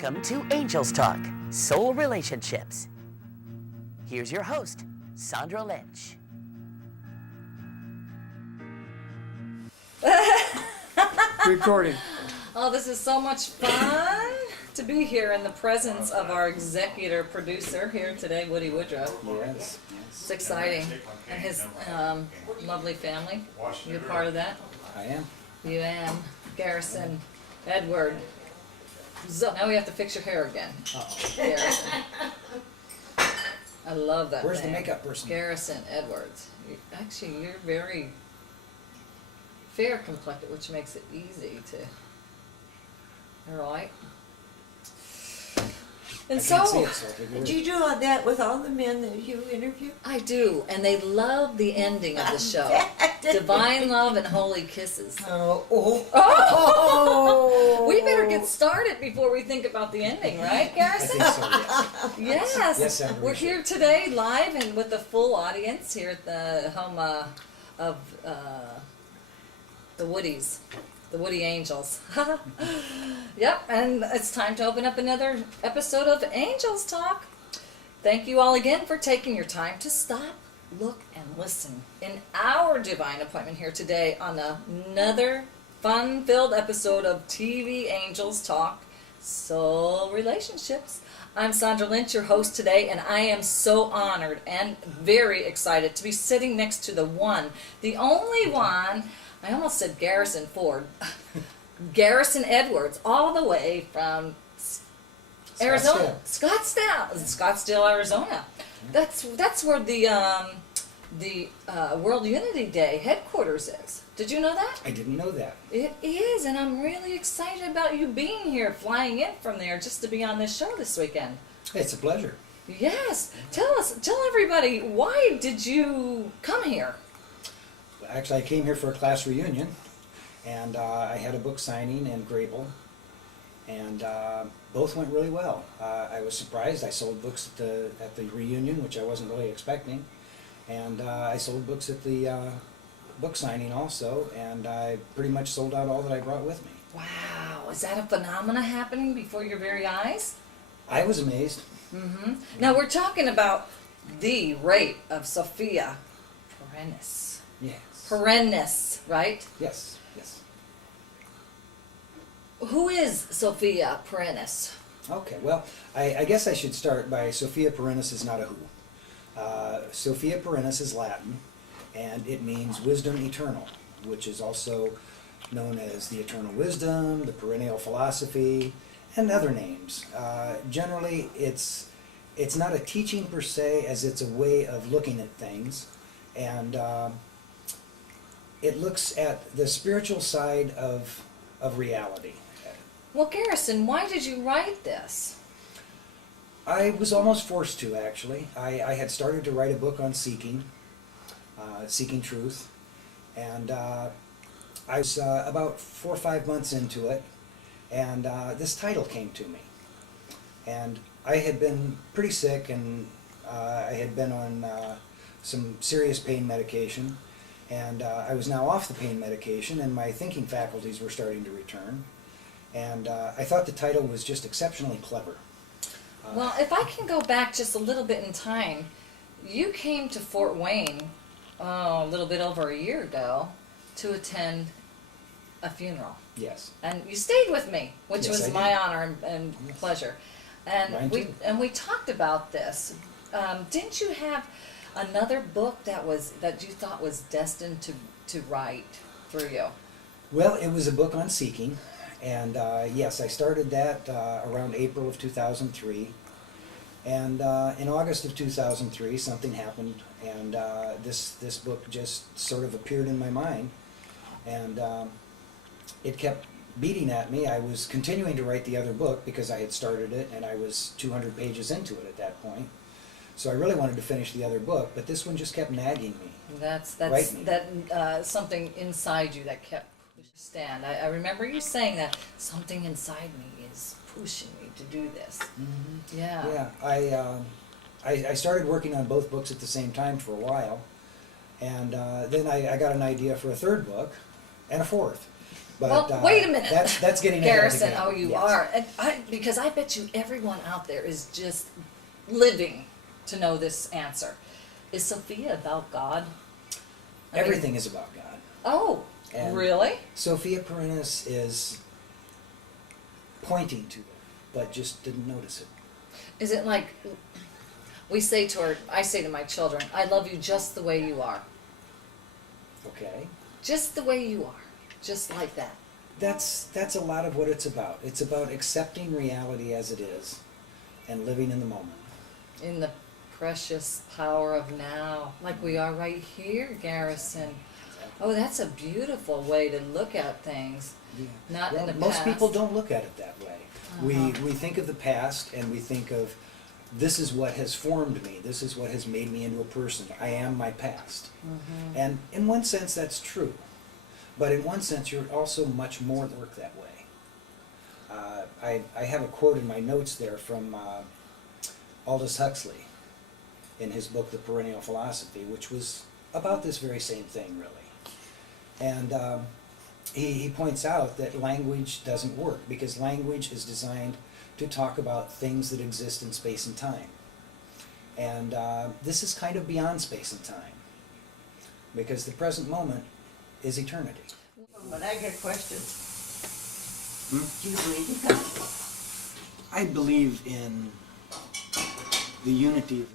Welcome to Angels Talk, Soul Relationships. Here's your host, Sandra Lynch. Recording. Oh, this is so much fun to be here in the presence of our executive producer here today, Woody Woodruff. Yes. It's exciting. And his lovely family. You're part of that? I am. You am. Garrison Edwards. So now we have to fix your hair again. Garrison. I love that Where's name. the makeup person? Garrison Edwards. Actually, you're very fair complected, which makes it easy to. All right. And I can't see so it, so it'll be weird. Do you do all that with all the men that you interview? I do, and they love the ending of the show. Divine love and holy kisses. Oh. We better get started before we think about the ending, right, I Garrison? think so, yes. Yes. Yes, Sandra, We're we here today live and with the full audience here at the home of the Woodies, the Woody Angels. Yep, and it's time to open up another episode of Angels Talk. Thank you all again for taking your time to stop, look, and listen in our divine appointment here today on another fun-filled episode of TV Angels Talk, Soul Relationships. I'm Sandra Lynch, your host today, and I am so honored and very excited to be sitting next to the one, the only one, I almost said Garrison Ford, Garrison Edwards, all the way from Arizona, Scottsdale, Arizona. That's where the World Unity Day headquarters is. Did you know that? I didn't know that. It is, and I'm really excited about you being here, flying in from there just to be on this show this weekend. It's a pleasure. Yes. Tell everybody, why did you come here? Actually, I came here for a class reunion, and I had a book signing in Grable, and both went really well. I was surprised. I sold books at the reunion, which I wasn't really expecting, and I sold books at the book signing also, and I pretty much sold out all that I brought with me. Wow, is that a phenomena happening before your very eyes? I was amazed. Mm-hmm. Now we're talking about the Rape of Sophia Perrennis. Yes. Perrennis, right? Yes. Yes. Who is Sophia Perrennis? Okay, well, I guess I should start by Sophia Perrennis is not a who. Sophia Perrennis is Latin, and it means wisdom eternal, which is also known as the eternal wisdom, the perennial philosophy, and other names. Generally, it's not a teaching per se, as it's a way of looking at things, and it looks at the spiritual side of reality. Well, Garrison, why did you write this? I was almost forced to, actually. I had started to write a book on seeking truth, and I was about 4 or 5 months into it, and this title came to me. And I had been pretty sick, and I had been on some serious pain medication, and I was now off the pain medication, and my thinking faculties were starting to return, and I thought the title was just exceptionally clever. Well, if I can go back just a little bit in time, you came to Fort Wayne a little bit over a year ago to attend a funeral. Yes. And you stayed with me, which Yes, was I my did. honor and Yes. pleasure. Mine And too. we talked about this. Didn't you have another book that you thought was destined to write through you? Well, it was a book on seeking, and yes, I started that around April of 2003, and in August of 2003 something happened, and this book just sort of appeared in my mind, and it kept beating at me. I was continuing to write the other book because I had started it, and I was 200 pages into it at that point. So I really wanted to finish the other book, but this one just kept nagging me. That's Right. something inside you that kept pushing. Stand. I remember you saying that something inside me is pushing me to do this. Mm-hmm. Yeah. Yeah, I started working on both books at the same time for a while, and then I got an idea for a third book and a fourth. But well, wait a minute. That's getting ahead of the Garrison, game. oh, you Yes. are. And because I bet you everyone out there is just living to know this answer. Is Sophia about God? I mean- Everything is about God. Oh, And really? Sophia Perrennis is pointing to it, but just didn't notice it. Is it like I say to my children, I love you just the way you are. Okay? Just the way you are. Just like that. That's a lot of what it's about. It's about accepting reality as it is and living in the moment. In the precious power of now. Like we are right here, Garrison. Oh, that's a beautiful way to look at things. Yeah. Not Well, in the most past. people don't look at it that way. Uh-huh. We think of the past and we think of, this is what has formed me. This is what has made me into a person. I am my past. Mhm. And in one sense, that's true. But in one sense, you're also much more than work that way. I have a quote in my notes there from Aldous Huxley in his book, The Perennial Philosophy, which was about this very same thing, really. And he points out that language doesn't work because language is designed to talk about things that exist in space and time. And this is kind of beyond space and time because the present moment is eternity. But I got a question. Hmm? Do you believe in God? I believe in the unity of